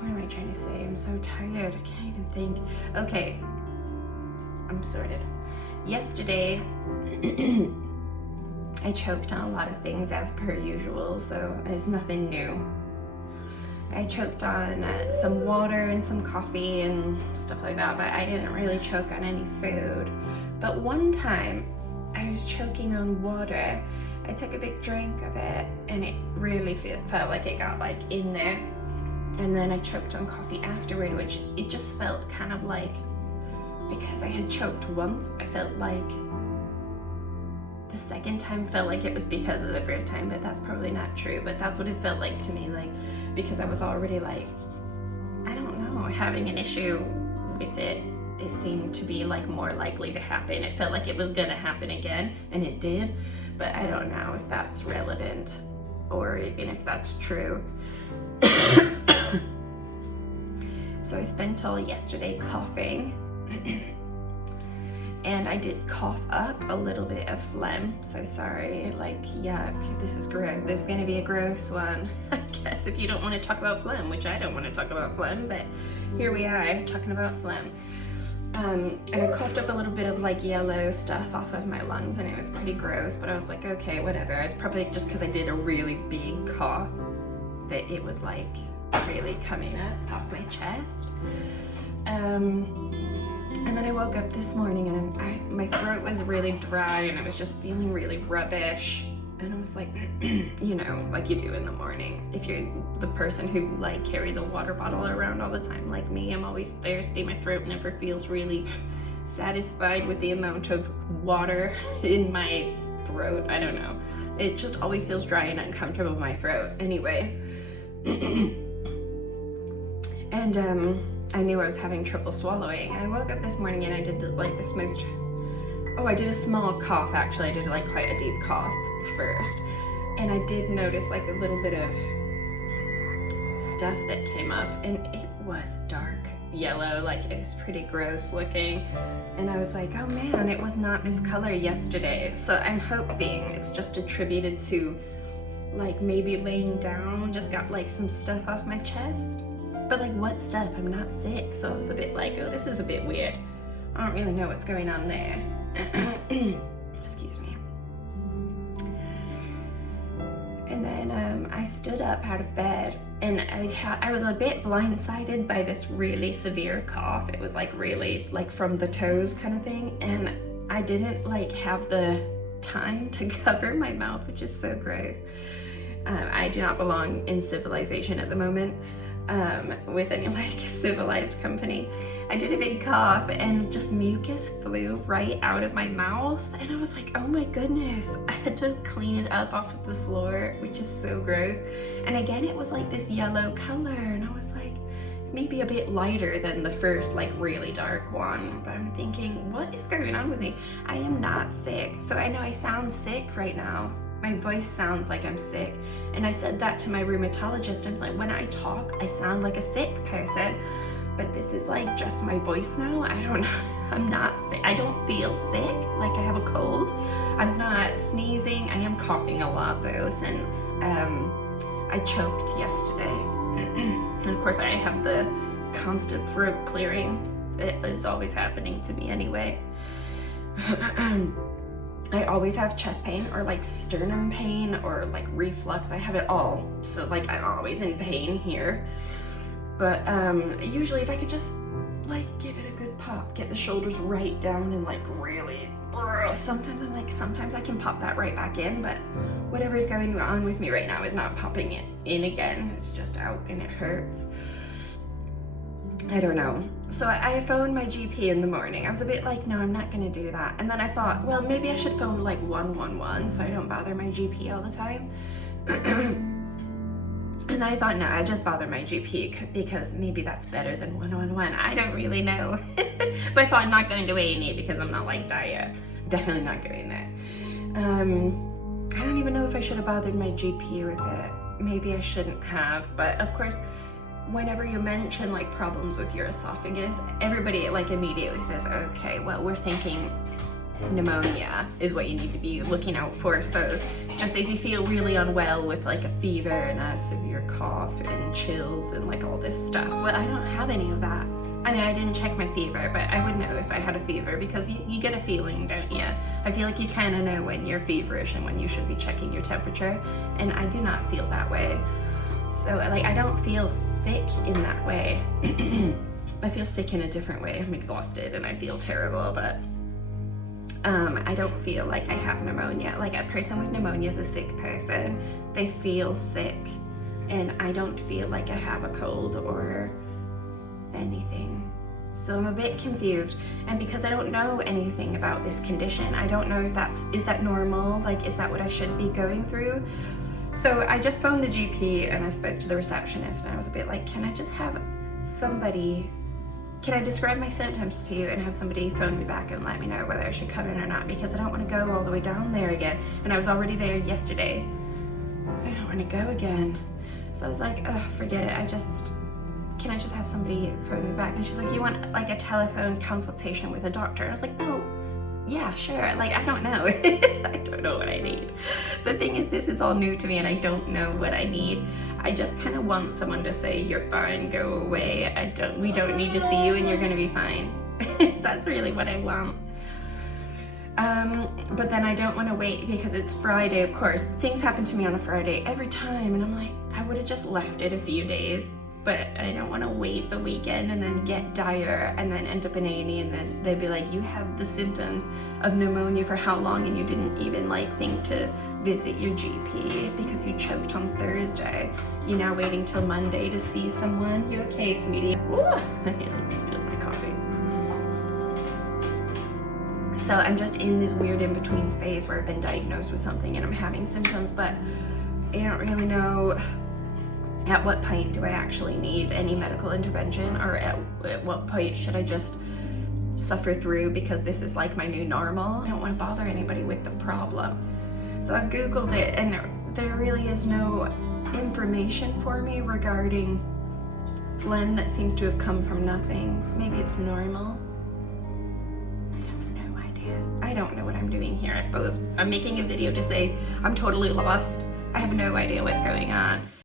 what am I trying to say? I'm so tired, I can't even think. Okay, I'm sorted. Yesterday, I choked on a lot of things as per usual, so there's nothing new. I choked on some water and some coffee and stuff like that, but I didn't really choke on any food. But one time, I was choking on water. I took a big drink of it, and it really felt like it got like in there. And then I choked on coffee afterward, which it just felt kind of like, because I had choked once, I felt like the second time felt like it was because of the first time, but that's probably not true. But that's what it felt like to me, like, because I was already like, I don't know, having an issue with it. It seemed to be like more likely to happen. It felt like it was gonna happen again, and it did, but I don't know if that's relevant or even if that's true. So I spent all yesterday coughing. And I did cough up a little bit of phlegm, so sorry, like, yuck, this is gross. There's gonna be a gross one, I guess, if you don't want to talk about phlegm, which I don't want to talk about phlegm, but here we are, talking about phlegm. And I coughed up a little bit of like yellow stuff off of my lungs, and it was pretty gross, but I was like, okay, whatever. It's probably just because I did a really big cough that it was like really coming up off my chest. And then I woke up this morning and my throat was really dry and I was just feeling really rubbish. And I was like, you know, like you do in the morning. If you're the person who like carries a water bottle around all the time, like me, I'm always thirsty. My throat never feels really satisfied with the amount of water in my throat. I don't know. It just always feels dry and uncomfortable in my throat. Anyway. And I knew I was having trouble swallowing. I woke up this morning and I did I did a small cough actually. I did like quite a deep cough first. And I did notice like a little bit of stuff that came up, and it was dark yellow, like it was pretty gross looking. And I was like, oh man, it was not this color yesterday. So I'm hoping it's just attributed to like maybe laying down, just got like some stuff off my chest. But like what stuff? I'm not sick, so I was a bit like, oh, this is a bit weird. I don't really know what's going on there. Excuse me. And then I stood up out of bed, and I was a bit blindsided by this really severe cough. It was like really like from the toes kind of thing, and I didn't like have the time to cover my mouth, which is so gross. I do not belong in civilization at the moment. With any like civilized company. I did a big cough and just mucus flew right out of my mouth, and I was like, oh my goodness. I had to clean it up off of the floor, which is so gross. And again, it was like this yellow color, and I was like, it's maybe a bit lighter than the first like really dark one, but I'm thinking, what is going on with me? I am not sick. So I know I sound sick right now. My voice sounds like I'm sick. And I said that to my rheumatologist. I was like, when I talk, I sound like a sick person. But this is like just my voice now. I don't know. I'm not sick. I don't feel sick, like I have a cold. I'm not sneezing. I am coughing a lot though, since I choked yesterday. And of course I have the constant throat clearing that is always happening to me anyway. I always have chest pain or like sternum pain or like reflux. I have it all. So like I'm always in pain here. But usually if I could just like give it a good pop, get the shoulders right down and like really, sometimes I'm like, sometimes I can pop that right back in, but whatever's going on with me right now is not popping it in again. It's just out and it hurts. I don't know. So I phoned my GP in the morning. I was a bit like, no, I'm not gonna do that. And then I thought, well, maybe I should phone like 111 so I don't bother my GP all the time. And then I thought, no, I just bother my GP because maybe that's better than 111. I don't really know. But I thought I'm not going to A&E because I'm not like Daya. Definitely not going there. I don't even know if I should have bothered my GP with it. Maybe I shouldn't have, but of course, whenever you mention like problems with your esophagus, everybody like immediately says, okay, well, we're thinking pneumonia is what you need to be looking out for. So just if you feel really unwell with like a fever and a severe cough and chills and like all this stuff, well, I don't have any of that. I mean, I didn't check my fever, but I would know if I had a fever because you get a feeling, don't you? I feel like you kind of know when you're feverish and when you should be checking your temperature, and I do not feel that way. So like, I don't feel sick in that way. I feel sick in a different way. I'm exhausted and I feel terrible, but I don't feel like I have pneumonia. Like, a person with pneumonia is a sick person. They feel sick, and I don't feel like I have a cold or anything. So I'm a bit confused, and because I don't know anything about this condition, I don't know if is that normal? Like, is that what I should be going through? So I just phoned the GP and I spoke to the receptionist, and I was a bit like, can I just have somebody, can I describe my symptoms to you and have somebody phone me back and let me know whether I should come in or not, because I don't want to go all the way down there again, and I was already there yesterday. I don't want to go again. So I was like, oh, forget it. Can I just have somebody phone me back? And she's like, you want like a telephone consultation with a doctor? I was like, oh, yeah, sure. Like, I don't know. I don't know what I need. The thing is, this is all new to me and I don't know what I need. I just kind of want someone to say, you're fine, go away. We don't need to see you and you're gonna be fine. That's really what I want. But then I don't want to wait because it's Friday, of course. Things happen to me on a Friday every time, and I'm like, I would have just left it a few days, but I don't want to wait the weekend and then get dire and then end up in A&E, and then they'd be like, you had the symptoms of pneumonia for how long and you didn't even like think to visit your GP because you choked on Thursday. You're now waiting till Monday to see someone. You okay, sweetie? Ooh, I nearly spilled my coffee. So I'm just in this weird in-between space where I've been diagnosed with something and I'm having symptoms, but I don't really know at what point do I actually need any medical intervention, or at what point should I just suffer through because this is like my new normal. I don't want to bother anybody with the problem. So I've Googled it, and there really is no information for me regarding phlegm that seems to have come from nothing. Maybe it's normal. I don't know what I'm doing here. I suppose I'm making a video to say I'm totally lost. I have no idea what's going on.